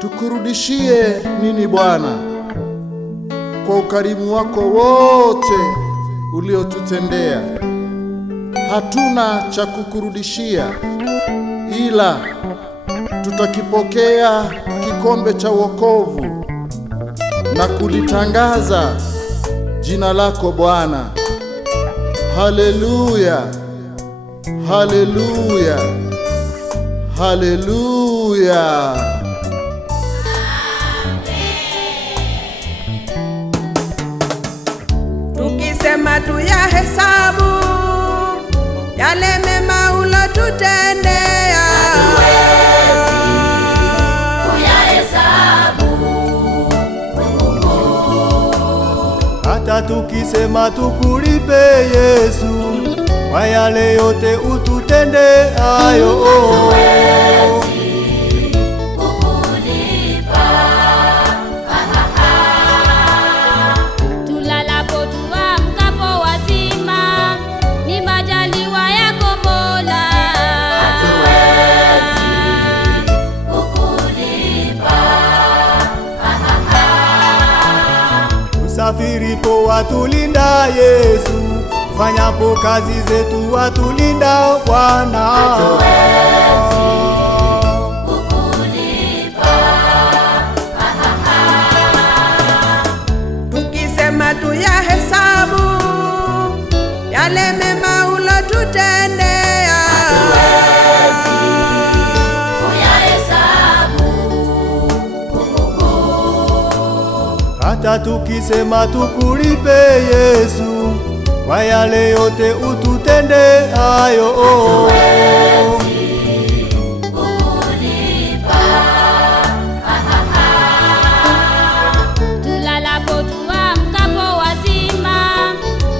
Tukurudishie nini Bwana kwa ukarimu wako wote uliotutendea? Hatuna cha kukurudishia, ila tutakipokea kikombe cha wokovu na kulitangaza jina lako Bwana. Haleluya, haleluya, haleluya. Tukisema tuyahesabu yale mema ulotutendea, hatuwezi kuyahesabu. Hata tukisema tukulipe Yesu kwa yale yote ututendeayo, hatuwezi kukulipa. Tulalapo tuamkapo wazima, ni majaliwa yako Mola. Hatuwezi kukulipa. Tusafiripo watulinda Yesu, tufanyapo kazi zetu watulinda Bwana. Hatuwezi kukulipa. tukisema tuyahesabu yale mema ulotutendea, hatuwezi kuyahesabu. Hata tukisema tukulipe Yesu kwa yale yote ututendeayo, hatuwezi kukulipa. Tulalapo tuamkapo wazima,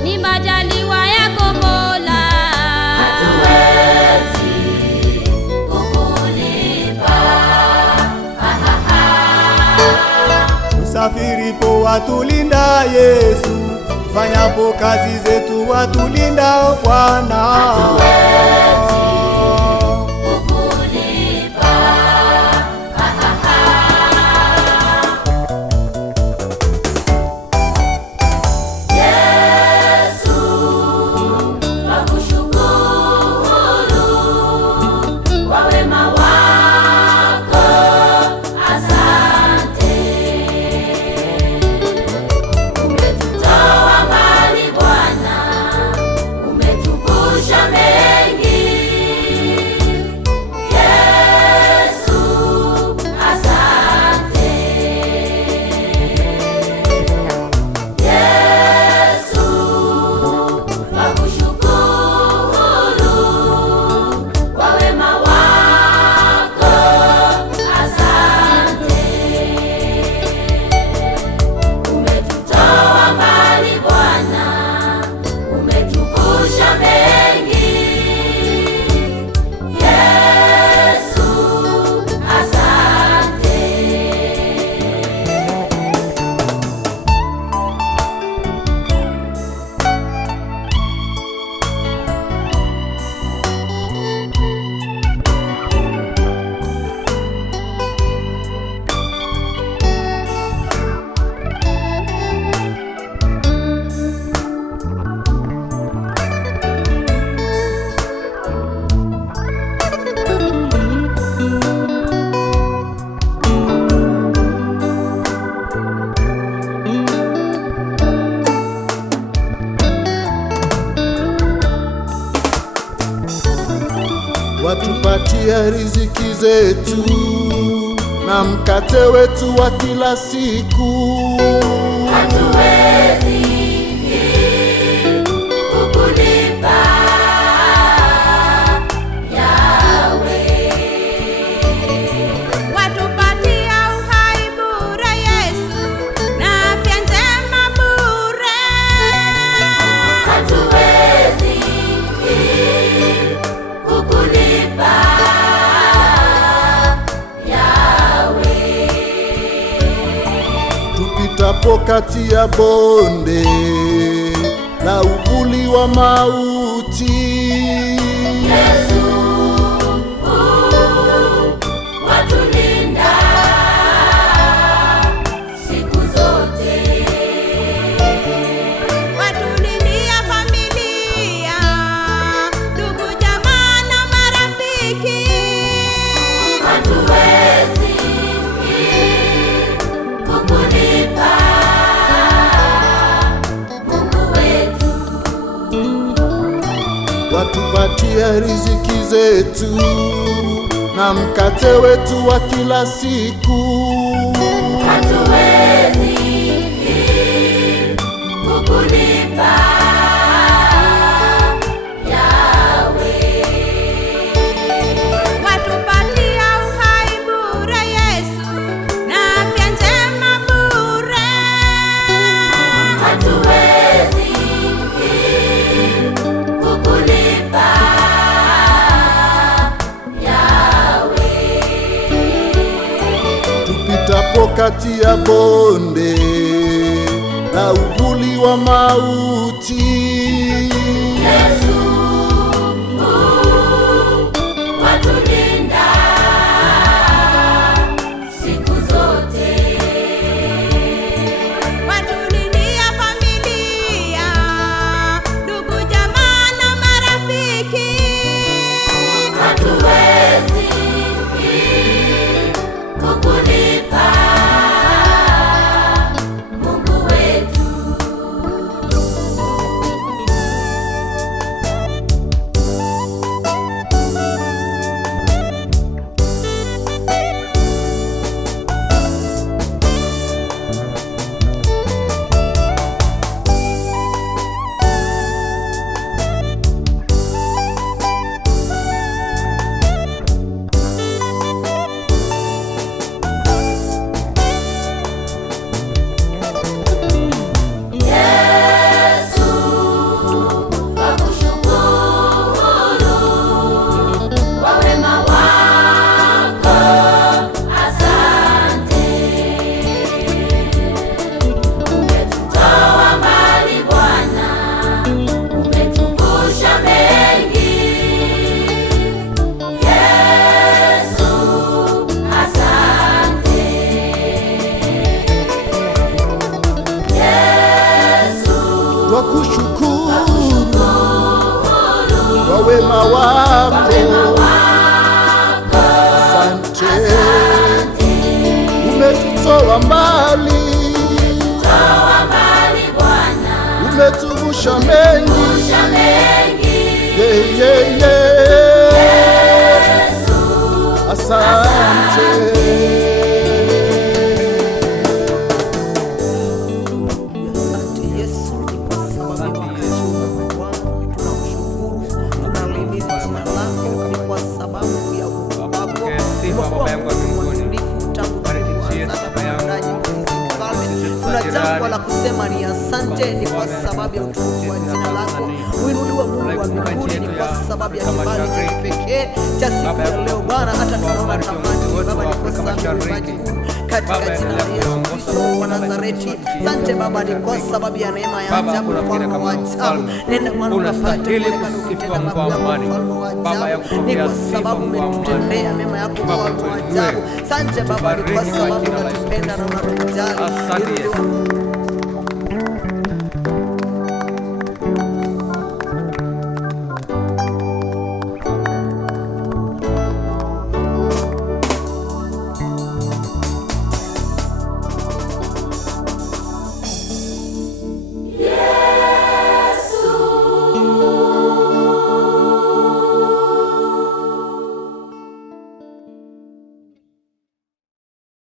ni majaliwa yako Mola. Hatuwezi kukulipa. tusafiripo watulinda Yesu, tufanyapo kazi zetu watulinda Bwana. Hatuwezi kukulipa. Yesu, twakushukuru kwa wema wako, asante. Umetutoa mbali Bwana, umetuvusha mengi. Yesu, asante. Yesu, twakushukuru kwa wema wako, asante. Umetutoa mbali Bwana, umetuvusha mengi. Yesu, asante. Watupatia riziki zetu na mkate wetu wa kila siku. Hatuwezi kukulipa, Yahweh. watupatia uhai bure Yesu, na afya njema bure. Hatuwezi kukulipa, Yahweh. Tupitapo kati ya bonde la uvuli wa mauti, Yesu, watu ya riziki zetu na mkate wetu wa kila siku. hatuwezi kukulipa Yahweh. Watupatia uhai bure Yesu, na afya njema bure. Hatuwezi kukulipa Yahweh. Tupitapo kati ya bonde na uvuli wa mauti, Yesu watulinda siku zote. Watulindia familia, ndugu, jamaa na marafiki. Hatuwezi kukulipa Mungu wetu. Yesu, twakushukuru kwa wema wako, asante. Umetutoa mbali Bwana, umetuvusha mengi. Yesu, asante. Yesu, twakushukuru kwa wema wako. Asante, umetutoa mbali, toa mbali Bwana, umetuvusha mengi. usha mengi. Yeah, yeah, yeah. Yesu, Asante. Asante Yesu, ni kwa sababu wakati huu Bwana tunakushukuru, tunalimiti jina lako, ni kwa sababu ya ukuu wako. Umekuwa mwaminifu tangu tulipoanza utendaji mpenzi Mfalme. Tuna jambo la kusema ni asante, ni kwa sababu ya utukufu wa jina lako. Uinuliwe Mungu wa mbinguni, ni kwa sababu ya kibali cha kipekee cha siku ya leo Bwana, hata tunaona tamani Baba, ni kwa sababu ya uumbaji huu katika jina la Yesu Kristo wa Nazareti. Asante Baba, ni kwa sababu ya neema ya ajabu, mfalme wa ajabu. Nenda Bwana ukapate kuonekana ukitenda mambo yako, mfalme wa ajabu. Ni kwa sababu umetutendea mema yako, mfalme wa ajabu. Asante Baba, ni kwa sababu unatupenda na unatujali.